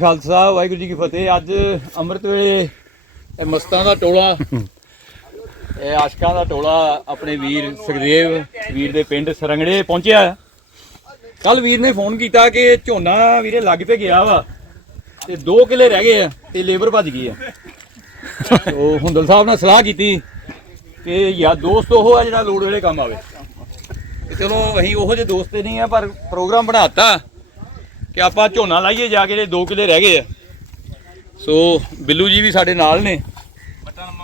ਖਾਲਸਾ, ਵਾਹਿਗੁਰੂ ਜੀ ਕੀ ਫਤਿਹ। ਅੱਜ ਅੰਮ੍ਰਿਤ ਵੇਲੇ ਇਹ ਮਸਤਾਂ ਦਾ ਟੋਲਾ, ਇਹ ਆਸ਼ਕਾਂ ਦਾ ਟੋਲਾ ਆਪਣੇ ਵੀਰ ਸੁਖਦੇਵ, ਵੀਰ ਦੇ ਪਿੰਡ ਸਰੰਗੜੇ ਪਹੁੰਚਿਆ। ਕੱਲ ਵੀਰ ਨੇ ਫੋਨ ਕੀਤਾ ਕਿ ਝੋਨਾ ਵੀਰੇ ਲੱਗ ਤੇ ਗਿਆ ਵਾ ਤੇ 2 ਕਿਲੇ ਰਹਿ ਗਏ ਆ ਤੇ ਲੇਬਰ ਭੱਜ ਗਈ ਆ। ਉਹ ਹੁੰਦਲ ਸਾਹਿਬ ਨਾਲ ਸਲਾਹ ਕੀਤੀ ਕਿ ਯਾ ਦੋਸਤ ਉਹ ਆ ਜਿਹੜਾ ਲੋੜ ਵੇਲੇ ਕੰਮ ਆਵੇ। ਤੇ ਚਲੋ ਅਸੀਂ ਉਹੋ ਜਿਹੇ ਦੋਸਤ ਨਹੀਂ ਆ, ਪਰ ਪ੍ਰੋਗਰਾਮ ਬਣਾਤਾ। ਕਿ ਆਪਾਂ ਝੋਨਾ ਲਾਈਏ ਜਾ ਕੇ ਜਿਹੜੇ 2 ਕਿਲੇ ਰਹਿ ਗਏ ਆ। ਸੋ ਬਿੱਲੂ ਜੀ ਵੀ ਸਾਡੇ ਨਾਲ ਨੇ।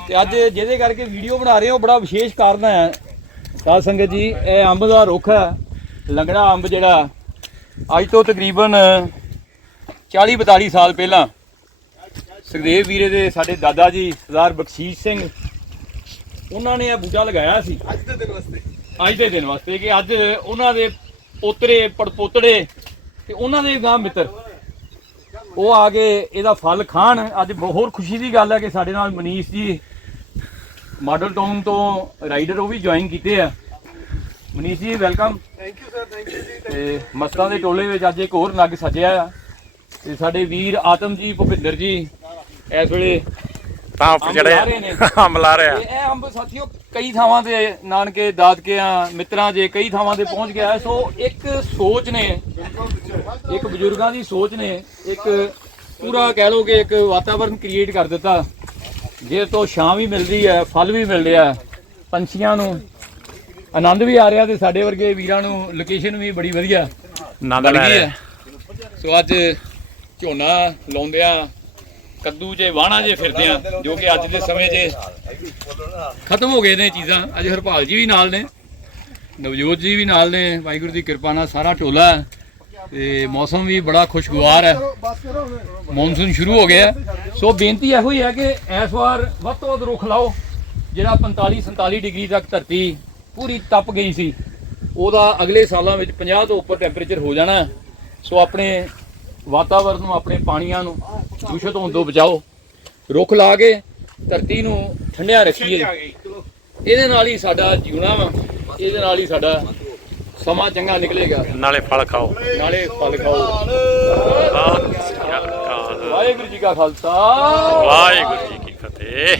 ਤੇ ਅੱਜ ਜਿਹਦੇ ਕਰਕੇ ਵੀਡੀਓ ਬਣਾ ਰਹੇ ਹਾਂ ਉਹ ਬੜਾ ਵਿਸ਼ੇਸ਼ ਕਾਰਨ ਹੈ ਸਾਧ ਸੰਗਤ ਜੀ ਇਹ ਅੰਬ ਦਾ ਰੁੱਖ ਹੈ। ਲੰਗੜਾ ਅੰਬ ਜਿਹੜਾ ਅੱਜ ਤੋਂ ਤਕਰੀਬਨ 40 42 ਸਾਲ ਪਹਿਲਾਂ ਸੁਖਦੇਵ ਵੀਰੇ ਦੇ ਸਾਡੇ ਦਾਦਾ ਜੀ ਸਰਦਾਰ ਬਖਸ਼ੀਸ਼ ਸਿੰਘ ਉਹਨਾਂ ਨੇ ਇਹ ਬੂਟਾ ਲਗਾਇਆ ਸੀ। ਅੱਜ ਦੇ ਦਿਨ ਵਾਸਤੇ। ਅੱਜ ਦੇ ਦਿਨ ਵਾਸਤੇ ਕਿ ਅੱਜ ਉਹਨਾਂ ਦੇ ਪੋਤਰੇ ਪੜਪੋਤੜੇ ਤੇ ਉਹਨਾਂ ਦੇ ਗਾਂ ਮਿੱਤਰ। ਉਹ ਆ ਕੇ ਇਹਦਾ ਫਲ ਖਾਣ। ਅੱਜ ਬਹੁਤ ਖੁਸ਼ੀ ਦੀ ਗੱਲ ਹੈ ਕਿ ਸਾਡੇ ਨਾਲ ਮਨੀਸ਼ ਜੀ ਮਾਡਲ ਟਾਊਨ ਤੋਂ ਰਾਈਡਰ ਉਹ ਵੀ ਜੁਆਇਨ ਕੀਤੇ ਆ। Manish ji welcome thank you sir thank you ji ਤੇ ਮਸਤਾਂ ਦੇ ਟੋਲੇ ਵਿੱਚ ਅੱਜ ਇੱਕ ਹੋਰ ਨਗ ਸਜਿਆ ਆ। ਤੇ ਸਾਡੇ ਵੀਰ ਆਤਮ ਜੀ ਭੁਪਿੰਦਰ ਜੀ ਇਸ ਵੇਲੇ ਤਾਂ ਅੰਬ ਜਿਹੜੇ। ਅੰਬ ਲਾ ਰਿਹਾ ਇਹ ਅੰਬ ਸਾਥੀਓ ਕਈ ਥਾਵਾਂ ਤੇ ਨਾਨਕੇ ਦਾਦਕਿਆਂ ਮਿੱਤਰਾਂ ਜੇ ਕਈ ਥਾਵਾਂ ਤੇ ਪਹੁੰਚ ਗਿਆ। ਸੋ ਇੱਕ ਸੋਚ ਨੇ ਇੱਕ ਬਜ਼ੁਰਗਾਂ ਦੀ ਸੋਚ ਨੇ ਇੱਕ ਪੂਰਾ ਕਹਿ ਲਓ ਕਿ ਇੱਕ ਵਾਤਾਵਰਣ ਕ੍ਰੀਏਟ ਕਰ ਦਿੱਤਾ। ਜੇ ਤੋਂ ਛਾਂ ਵੀ ਮਿਲਦੀ ਹੈ ਫਲ ਵੀ ਮਿਲ ਰਿਹਾ ਪੰਛੀਆਂ ਨੂੰ। ਆਨੰਦ ਵੀ ਆ ਰਿਹਾ ਤੇ ਸਾਡੇ ਵਰਗੇ ਵੀਰਾਂ ਨੂੰ ਲੋਕੇਸ਼ਨ ਵੀ ਬੜੀ ਵਧੀਆ ਆਨੰਦ ਲੈ ਗਈ ਰਿਹਾ। ਸੋ ਅੱਜ ਝੋਨਾ ਲਾਉਂਦਿਆਂ ਕੱਦੂ ਜੇ ਵਾਹਣਾ ਜੇ ਫਿਰਦੇ ਆ ਜੋ ਕਿ ਅੱਜ ਦੇ ਸਮੇਂ 'ਚ ਖਤਮ ਹੋ ਗਏ ਨੇ ਚੀਜ਼ਾਂ ਅੱਜ ਹਰਪਾਲ ਜੀ ਵੀ ਨਾਲ ਨੇ ਨਵਜੋਤ ਜੀ ਵੀ ਨਾਲ ਨੇ ਵਾਹਿਗੁਰੂ ਦੀ ਕਿਰਪਾ ਨਾਲ ਸਾਰਾ ਟੋਲਾ ਹੈ। ਤੇ ਮੌਸਮ ਵੀ ਬੜਾ ਖੁਸ਼ਗਵਾਰ ਹੈ। ਮੌਨਸੂਨ ਸ਼ੁਰੂ ਹੋ ਗਿਆ। ਸੋ ਬੇਨਤੀ ਇਹੋ ਹੀ ਹੈ ਕਿ ਇਸ ਵਾਰ ਵੱਧ ਤੋਂ ਵੱਧ ਰੁੱਖ ਲਾਓ। ਜਿਹੜਾ 45 47 ਡਿਗਰੀ ਤੱਕ ਧਰਤੀ ਪੂਰੀ ਤਪ ਗਈ ਸੀ, ਉਹਦਾ ਅਗਲੇ ਸਾਲਾਂ ਵਿੱਚ 50 ਤੋਂ ਉੱਪਰ ਟੈਂਪਰੇਚਰ ਹੋ ਜਾਣਾ ਸੋ ਆਪਣੇ ਵਾਤਾਵਰਨ ਨੂੰ, ਆਪਣੇ ਪਾਣੀਆਂ ਨੂੰ ਦੂਸ਼ਿਤ ਹੋਣ ਤੋਂ ਬਚਾਓ। ਰੁੱਖ ਲਾ ਕੇ ਧਰਤੀ ਨੂੰ ਠੰਡਿਆ ਰੱਖੀਏ। ਇਹਦੇ ਨਾਲ ਹੀ ਸਾਡਾ ਜਿਉਣਾ ਵਾ ਇਹਦੇ ਨਾਲ ਹੀ ਸਾਡਾ ਸਮਾਂ ਚੰਗਾ ਨਿਕਲੇਗਾ। ਨਾਲੇ ਫਲ ਖਾਓ। ਨਾਲੇ ਫਲ ਖਾਓ। ਵਾਹਿਗੁਰੂ ਜੀ ਕਾ ਖਾਲਸਾ। ਵਾਹਿਗੁਰੂ ਜੀ ਕੀ ਫਤਿਹ।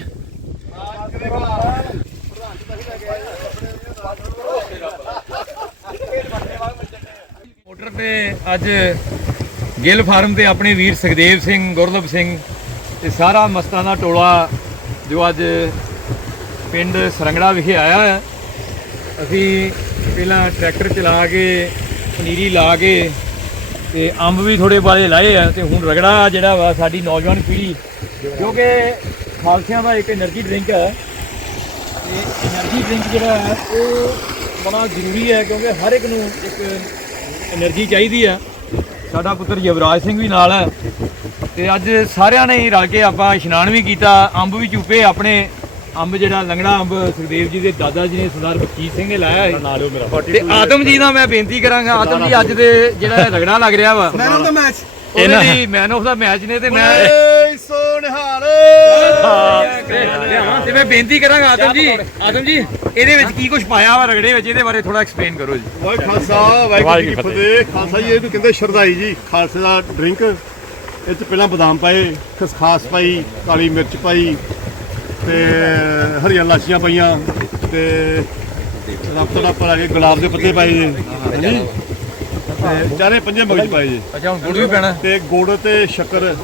ਮੋਟਰ ਤੇ ਅੱਜ ਗਿੱਲ ਫਾਰਮ ਤੇ ਆਪਣੇ ਵੀਰ ਸੁਖਦੇਵ ਸਿੰਘ ਗੁਰਲਬ ਸਿੰਘ ਤੇ ਸਾਰਾ ਮਸਤਾਂ ਦਾ ਟੋਲਾ ਜੋ ਅੱਜ ਪਿੰਡ ਸਰੰਗੜਾ ਵਿਖੇ ਆਇਆ ਹੈ। ਅਸੀਂ ਪਹਿਲਾਂ ਟਰੈਕਟਰ ਚਲਾ ਕੇ, ਪਨੀਰੀ ਲਾ ਕੇ ਤੇ ਅੰਬ ਵੀ ਥੋੜੇ ਬਾਲੇ ਲਾਏ ਆ ਤੇ ਹੁਣ ਰਗੜਾ ਜਿਹੜਾ ਵਾ ਸਾਡੀ ਨੌਜਵਾਨ ਪੀੜ੍ਹੀ ਕਿਉਂਕਿ ਖਾਲਸਿਆਂ ਦਾ ਇੱਕ એનર્ਜੀ ਡਰਿੰਕ ਹੈ ਤੇ એનર્ਜੀ ਡਰਿੰਕ ਜਿਹੜਾ ਹੈ ਉਹ ਬੜਾ ਜ਼ਰੂਰੀ ਹੈ ਕਿਉਂਕਿ ਹਰ ਇੱਕ ਨੂੰ ਇੱਕ એનર્ਜੀ ਚਾਹੀਦੀ ਆ। ਸਾਡਾ ਪੁੱਤਰ ਯਵਰਾਜ ਸਿੰਘ ਵੀ ਨਾਲ ਹੈ ਤੇ ਅੱਜ ਸਾਰਿਆਂ ਨੇ ਹੀ ਰਲ ਕੇ ਆਪਾਂ ਇਸ਼ਨਾਨ ਵੀ ਕੀਤਾ, ਅੰਬ ਵੀ ਚੂਪੇ ਆਪਣੇ ਅੰਬ ਜਿਹੜਾ ਲੰਗੜਾ ਅੰਬ ਸੁਖਦੇਵ ਜੀ ਦੇ ਦਾਦਾ ਜੀ ਨੇ ਸਰਦਾਰ ਬਖਸ਼ੀਸ਼ ਸਿੰਘ ਨੇ ਲਾਇਆ ਹੈ ਨਾਲਿਓ ਮੇਰਾ ਤੇ ਆਤਮ ਜੀ ਦਾ ਮੈਂ ਬੇਨਤੀ ਕਰਾਂਗਾ ਆਤਮ ਜੀ ਅੱਜ ਦੇ ਜਿਹੜਾ ਰਗੜਾ ਲੱਗ ਰਿਹਾ ਵਾ। ਮੈਨ ਆਫ ਦਾ ਮੈਚ ਉਹਦੇ ਲਈ ਮੈਨ ਆਫ ਦਾ ਮੈਚ ਨੇ ਤੇ ਮੈਂ ਏ ਸੋ ਨਿਹਾਲ ਤੇ ਮੈਂ ਬੇਨਤੀ ਕਰਾਂਗਾ ਆਤਮ ਜੀ ਆਤਮ ਜੀ ਇਹਦੇ ਵਿੱਚ ਕੀ ਕੁਝ ਪਾਇਆ ਵਾ ਰਗੜੇ ਵਿੱਚ ਇਹਦੇ ਬਾਰੇ ਥੋੜਾ ਐਕਸਪਲੇਨ ਕਰੋ ਜੀ। ਵਾਹਿ ਖਾਲਸਾ ਵਾਹਿਗੁਰੂ ਜੀ ਕੀ ਫਤਿਹ। ਖਾਲਸਾ ਜੀ ਇਹਨੂੰ ਕਹਿੰਦੇ ਸ਼ਰਦਾਈ ਜੀ ਖਾਲਸੇ ਦਾ ਡਰਿੰਕ ਇਹ ਚ ਪਹਿਲਾਂ ਬਦਾਮ ਪਾਏ ਖਸਖਾਸ ਪਾਈ ਕਾਲੀ ਮਿਰਚ ਪਾਈ ਤੇ ਹਰੀਆਂ ਲਾਚੀਆਂ ਪਾਈਆਂ ਤੇ ਰਫਤ ਦਾ ਪਾ ਕੇ ਗੁਲਾਬ ਦੇ ਪੱਤੇ ਪਾਏ ਜੀ ਹਾਂਜੀ। ਤੇ ਚਾਰੇ ਪੰਜੇ ਮਗਜ ਪਾਏ ਜੀ। ਅੱਛਾ ਹੁਣ ਗੁੜ ਵੀ ਪੈਣਾ। ਤੇ ਗੁੜ ਤੇ ਸ਼ੱਕਰ।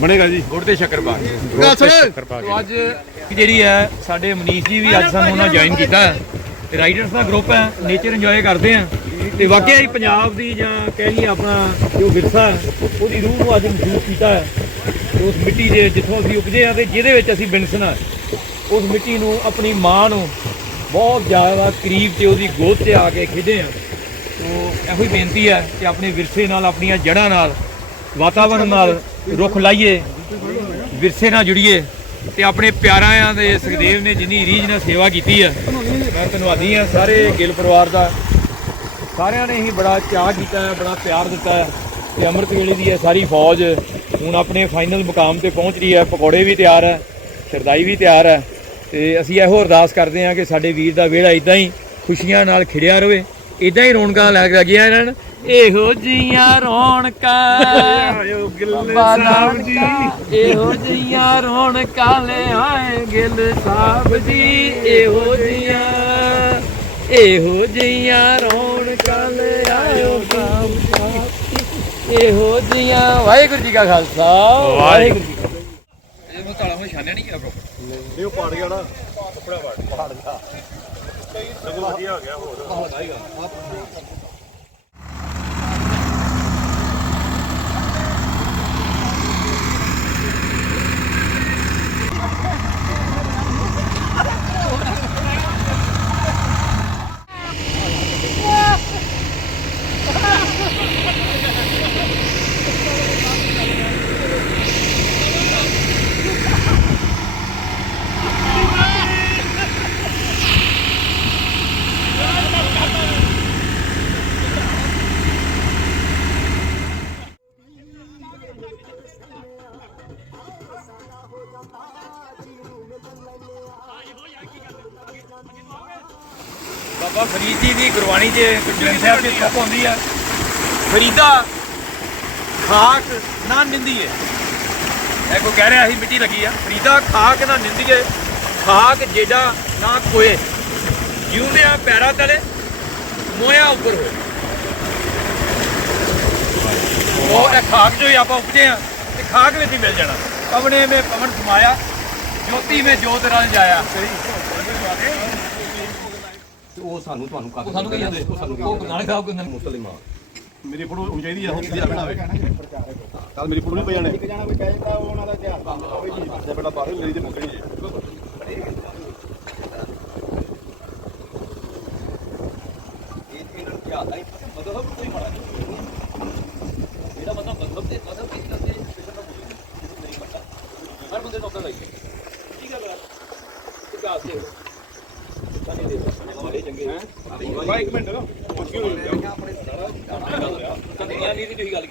ਬਣੇਗਾ ਜੀ। ਗੁੜ ਤੇ ਸ਼ੱਕਰ ਪਾ ਕੇ। ਗੱਲ ਸੁਣ ਸੋ ਅੱਜ ਜਿਹੜੀ ਹੈ ਸਾਡੇ ਮਨੀਸ਼ ਜੀ ਵੀ ਅੱਜ ਸਾਨੂੰ ਉਹਨਾਂ ਜੁਆਇਨ ਕੀਤਾ ਹੈ। ਤੇ ਰਾਈਡਰਸ ਦਾ ਗਰੁੱਪ ਹੈ ਨੇਚਰ ਇੰਜੋਏ ਕਰਦੇ ਆ ਤੇ ਵਾਕਿਆ ਹੀ ਪੰਜਾਬ ਦੀ ਜਾਂ ਕਹਿ ਲਈਏ ਆਪਣਾ ਜੋ ਵਿਰਸਾ ਉਹਦੀ ਰੂਹ ਨੂੰ ਅੱਜ ਮਹਿਸੂਸ ਕੀਤਾ ਹੈ। ਉਸ ਮਿੱਟੀ ਦੇ ਜਿੱਥੋਂ ਅਸੀਂ ਉਪਜੇ ਆ ਤੇ ਜਿਹਦੇ ਵਿੱਚ ਅਸੀਂ ਬਿਨਸਣਾ ਉਸ ਮਿੱਟੀ ਨੂੰ ਆਪਣੀ ਮਾਂ ਨੂੰ ਬਹੁਤ ਜ਼ਿਆਦਾ ਕਰੀਬ ਤੇ ਉਹਦੀ ਗੋਦ ਤੇ ਆ ਕੇ ਖਿੱਚੇ ਆ ਸੋ ਇਹੋ ਹੀ ਬੇਨਤੀ ਹੈ ਕਿ ਆਪਣੇ ਵਿਰਸੇ ਨਾਲ, ਆਪਣੀਆਂ ਜੜ੍ਹਾਂ ਨਾਲ ਵਾਤਾਵਰਣ ਨਾਲ ਰੁੱਖ ਲਾਈਏ, ਵਿਰਸੇ ਨਾਲ ਜੁੜੀਏ ਤੇ ਆਪਣੇ ਪਿਆਰਿਆਂ ਦੇ ਸੁਖਦੇਵ ਨੇ ਜਿੰਨੀ ਰੀਝ ਨਾਲ ਸੇਵਾ ਕੀਤੀ ਹੈ, ਮੈਂ ਧੰਨਵਾਦੀ ਹਾਂ। ਸਾਰੇ ਗਿੱਲ ਪਰਿਵਾਰ ਦਾ ਸਾਰਿਆਂ ਨੇ ਹੀ ਬੜਾ ਚਾਹ ਕੀਤਾ ਹੈ, ਬੜਾ ਪਿਆਰ ਦਿੱਤਾ ਹੈ। ਤੇ ਅੰਮ੍ਰਿਤ ਵੇਲੇ ਦੀ ਇਹ ਸਾਰੀ ਫੌਜ ਹੁਣ ਆਪਣੇ ਫਾਈਨਲ ਮੁਕਾਮ ਤੇ ਪਹੁੰਚ ਰਹੀ ਹੈ। ਪਕੌੜੇ ਵੀ ਤਿਆਰ ਹੈ ਸ਼ਰਦਾਈ ਵੀ ਤਿਆਰ ਹੈ ਤੇ ਅਸੀਂ ਇਹੋ ਅਰਦਾਸ ਕਰਦੇ ਹਾਂ ਕਿ ਸਾਡੇ ਵੀਰ ਦਾ ਵਿਹੜਾ ਇਦਾਂ ਹੀ ਖੁਸ਼ੀਆਂ ਨਾਲ ਖਿੜਿਆ ਰਵੇ। ਇਦਾਂ ਹੀ ਰੌਣਕਾਂ ਲੱਗ ਲੱਗੀਆਂ ਰਹਿਣ। ਇਹੋ ਜੀਆਂ ਰੌਣਕਾਂ ਆਇਓ ਗਿੱਲ ਬਾਬਾ ਨਾਨਕਾ ਇਹੋ ਜੀਆਂ ਰੌਣਕਾਂ ਲੈ ਆਏ ਗਿੱਲ ਸਾਹਿਬ ਜੀ। ਇਹੋ ਜੀਆਂ ਇਹੋ ਜੀਆਂ ਰੌਣਕਾਂ ਜੀ ਇਹੋ ਜੀਆਂ ਵਾਹਿਗੁਰੂ ਜੀ ਕਾ ਖਾਲਸਾ। ਵਾਹਿਗੁਰੂ ਜੀ ਕੀ ਫਤਿਹ। ਇਹ ਮੈਂ ਤਾਲਾ ਮੈਂ ਛਾਨਿਆ ਨਹੀਂ ਗਿਆ ਪ੍ਰੋਪਰ ਇਹ ਉਹ ਪਾੜ ਗਿਆ ਨਾ। ਕੱਪੜਾ ਪਾੜ ਪਾੜ ਗਿਆ। ਸਗੋਂ ਵਧੀਆ ਹੋ ਗਿਆ ਹੋਰ। ਬਾਬਾ ਫਰੀਦ ਜੀ ਦੀ ਗੁਰਬਾਣੀ 'ਚ ਗ੍ਰੰਥ ਸਾਹਿਬ 'ਚ ਤੁਕ ਆਉਂਦੀ ਆ, ਫਰੀਦਾ ਖਾਕ ਨਾ ਨਿੰਦੀਏ। ਇਹ ਕੋ ਕਹਿ ਰਿਹਾ ਸੀ, ਮਿੱਟੀ ਲੱਗੀ ਆ। ਫਰੀਦਾ ਖਾਕ ਨਾ ਨਿੰਦੀਏ, ਖਾਕ ਜੇਡਾ ਨਾ ਕੋਏ ਜਿਉਂਦਿਆਂ ਪੈਰਾਂ ਤਲੇ, ਮੋਇਆ ਉੱਪਰ ਹੋਏ। ਉਹ ਇਹ ਖਾਕ ਜੋ ਆਪਾਂ ਉਪਜੇ ਆ, ਤੇ ਖਾਕ ਵਿੱਚ ਹੀ ਮਿਲ ਜਾਣਾ। ਪਵਨੇ ਮੇ ਪਵਨ ਸਮਾਇਆ, ਜੋਤੀ ਮੇ ਜੋਤ ਰਲ ਜਾਇਆ। ਉਹ ਸਾਨੂੰ ਤੁਹਾਨੂੰ ਉਹ ਸਾਨੂੰ ਕਹੀ ਜਾਂਦੇ ਉਹ ਗੁਰੂ ਨਾਨਕ ਸਾਹਿਬ ਕਹਿੰਦੇ? ਨੇ ਮੁਸਲਮਾਨ ਮੇਰੀ ਫੋਟੋ ਹੋਣੀ ਚਾਹੀਦੀ ਆ ਹੁਣ ਕਿਹਦੀ ਆ ਬਣਾਵੇ। ਕੱਲ ਮੇਰੀ ਫੋਟੋ ਨਹੀਂ ਪਈ ਜਾਣੇ ਇੱਕ ਜਣਾ ਵੀ ਕਹਿੰਦਾ ਉਹਨਾਂ ਦਾ ਇਤਿਹਾਸ ਤੇ ਬੇਟਾ ਬਾਹਰ ਮੇਰੀ ਤੇ ਮੁੱਕਣੀ ਜੇ ਇਹਨਾਂ ਨੂੰ ਧਿਆਨ ਨਹੀਂ ਮਤਲਬ ਕੋਈ ਮਾੜਾ ਨਹੀਂ ਇਹਦਾ ਮਤਲਬ ਮਤਲਬ ਤੇ ਨਹੀਂ ਇੱਕ ਮਿੰਟ ਦੀ ਤੁਸੀਂ ਗੱਲ